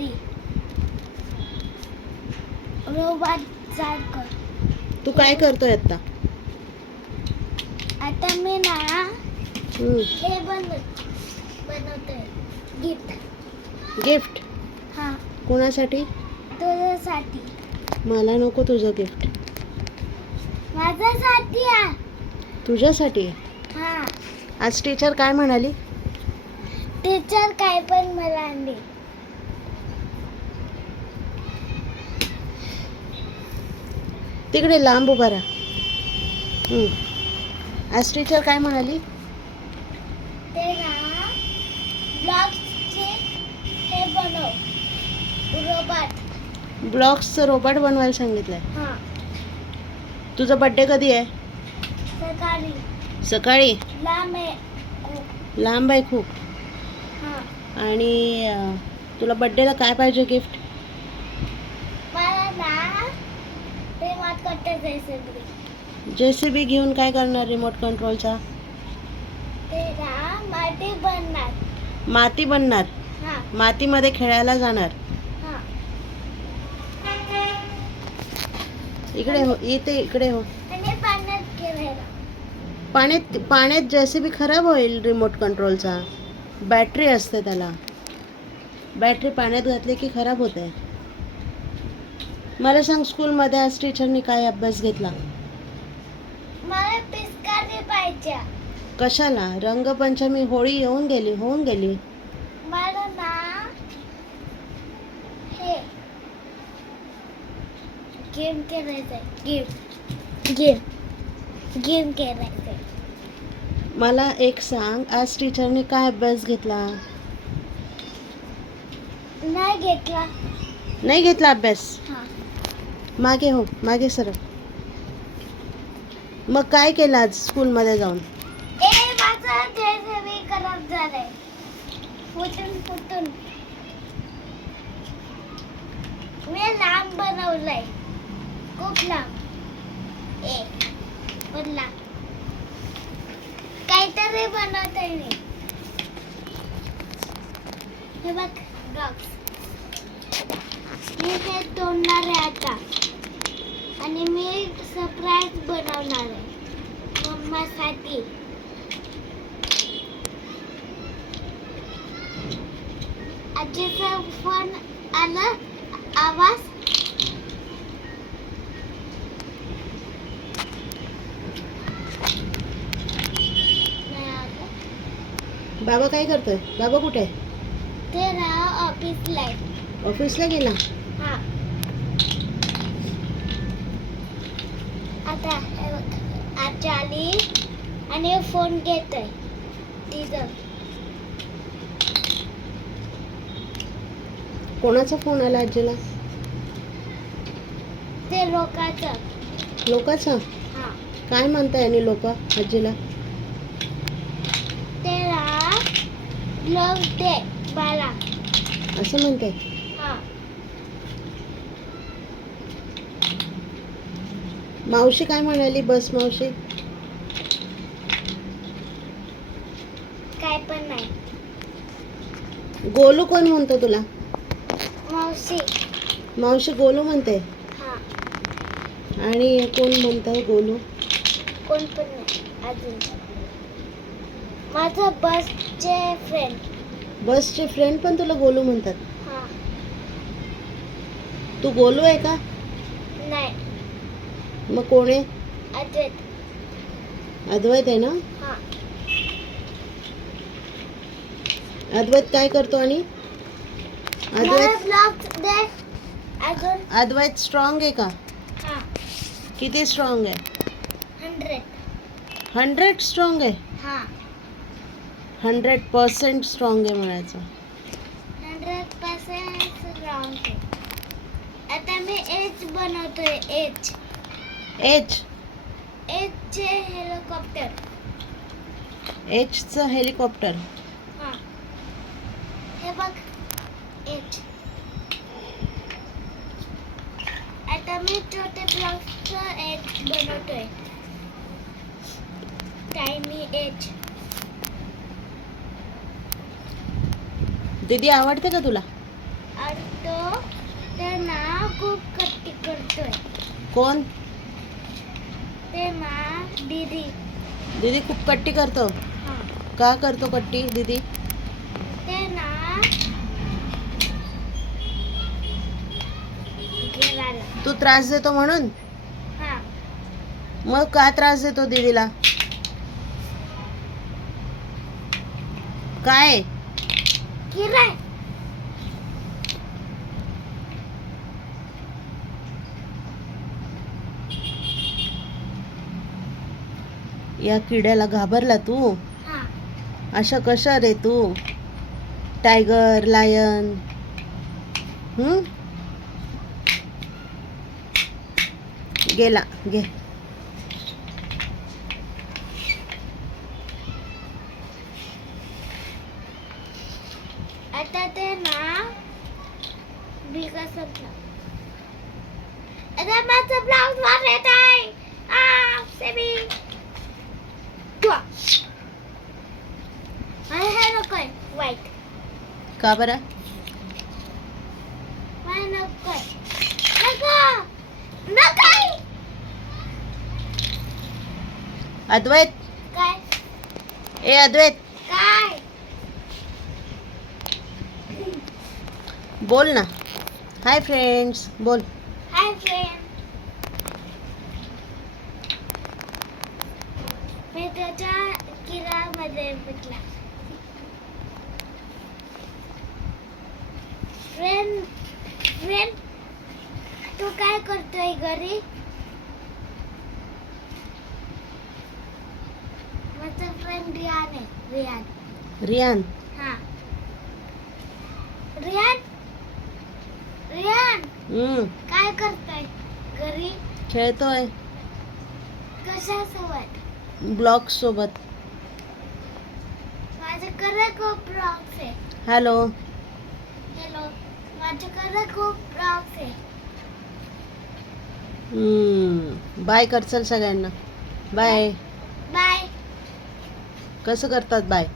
सकाळी रोबोट सारखं. तू काय करतोय आता? आता मी ना हे बनवतोय गिफ्ट. गिफ्ट हा, कोणासाठी? तुझ्यासाठी. मला नको तुझं गिफ्ट. माझ्यासाठी आहे. तुझ्यासाठी? हा. आज टीचर काय म्हणाली? टीचर काय पण मला आणली. तिकडे लांब उभा राहा. आज टीचर काय म्हणाली? ते ना ब्लॉक्सचे हे बनव रोबोट. ब्लॉक्सचं रोबोट बनवायला सांगितलंय. हा, तुझा बर्थडे कधी आहे? सकाळी. सकाळी? लांब आहे. लांब आहे खूप. हा, आणि तुला बर्थडेला काय पाहिजे गिफ्ट? मला ना रिमोट कंट्रोल JCB. JCB घेऊन काय करणार रिमोट कंट्रोलचा? ते ना माती बनणार. माती बनणार? हा, मातीमध्ये खेळायला जाणार? हा. इकडे हो, इकडे हो. आणि पाण्यात खेळायला. पाण्यात JCB खराब होईल रिमोट कंट्रोलचा. बॅटरी असते त्याला. बॅटरी पाण्यात घातली की खराब होते. मला सांग, स्कूलमध्ये आज टीचरनी काय अभ्यास घेतला? मला पिचकारी पाहिजे. कशाला? रंगपंचमी, होळी होऊन गेली. मला ना हे गेम खेळायचंय. गेम खेळायचंय. मला एक सांग, आज टीचरनी काय अभ्यास घेतला? नाही घेतला अभ्यास? हा. मागे हो, मागे सरक. मग काय केलं आज स्कूलमध्ये जाऊन? माझा JCB खराब झालाय. फुटून मी लांब बनवलंय. खूप लांब. पण लांब. काहीतरी बनवतोय मी. हे बघ बॉक्स. मी हे तोडणार आहे आता. आणि मी सरप्राईज बनवणार आहे मम्मासाठी. आजीचा फोन आला. आवाज. बाबा काय करतोय? बाबा कुठे आहे? ते ना ऑफिसला आहे. ऑफिसला गेला? हा. आता हे बघ, आजी आली आणि फोन घेतोय तिचं. कोणाचा फोन आला आजीला? ते लोकांचं. लोकांचा? हा. काय म्हणताय आणि लोक आजीला? ते ना लव दे मला असं म्हणते? हा. मावशी काय म्हणाली? बस मावशी काय पण नाही. गोलू कोण म्हणतो तुला? मावशी. मावशी गोलू म्हणते. हा. आणि कोण म्हणतं गोलू? कोण पण नाही अजून. माझं बसचे फ्रेंड. बसचे फ्रेंड पण तुला गोलू म्हणतात? हा. तू गोलू आहे का? नाही. मग कोण आहे? अद्वैत. अद्वैत आहे ना? हा. अद्वैत काय करतो? आणि अद्वैत ब्लॉक्स दे अजून. अद्वैत स्ट्रॉंग आहे का? हा. किती स्ट्रॉंग आहे? 100. 100 स्ट्रॉंग आहे? हा. 100% स्ट्रॉंग आहे म्हणायचं. 100% स्ट्रॉंग आहे. आता मी एच बनवतोय. एच चे हेलिकॉप्टर. एचचं हेलिकॉप्टर? हा. हे बघ एच. आता मी छोटे ब्लॉक्सचं एच बनवतोय. Tiny H. दीदी आवडते का तुला? आणि तो ते ना खूप कट्टी करतोय. कोण? ते ना दीदी. दीदी खूप कट्टी करतो. हा. का करतो कट्टी दीदी? ते ना गिराला. तू त्रास देतो म्हणून? हा. मग का त्रास देतो दीदीला? काय? गिराय. या किड्याला घाबरला तू? हा. अशा कशा रे तू? Tiger, lion. गेला घे. आता ते ना बिगा संपला. आता माझा ब्लाउज वर येत आहे. सेमी. हे नकोय व्हाईट. का बरं? मला नकोय. नको. नकोय. अद्वैत, काय? ए अद्वैत, काय? बोल ना. हाय फ्रेंड्स, बोल. Hi friend. मी त्याच्या किरामध्ये भेटला. फ्रेंड तू काय करतोय घरी? माझा फ्रेंड रियान आहे. रियान. रियान, हा. रियान. रियान काय करतोय घरी? खेळतोय कशासोबत? ब्लॉक सोबत. माझ्याकडे खूप ब्लॉक्स आहे. हॅलो. हॅलो. माझ्याकडे खूप ब्लॉक्स आहे. बाय कर चल सगळ्यांना. बाय. बाय. कसं करतात बाय?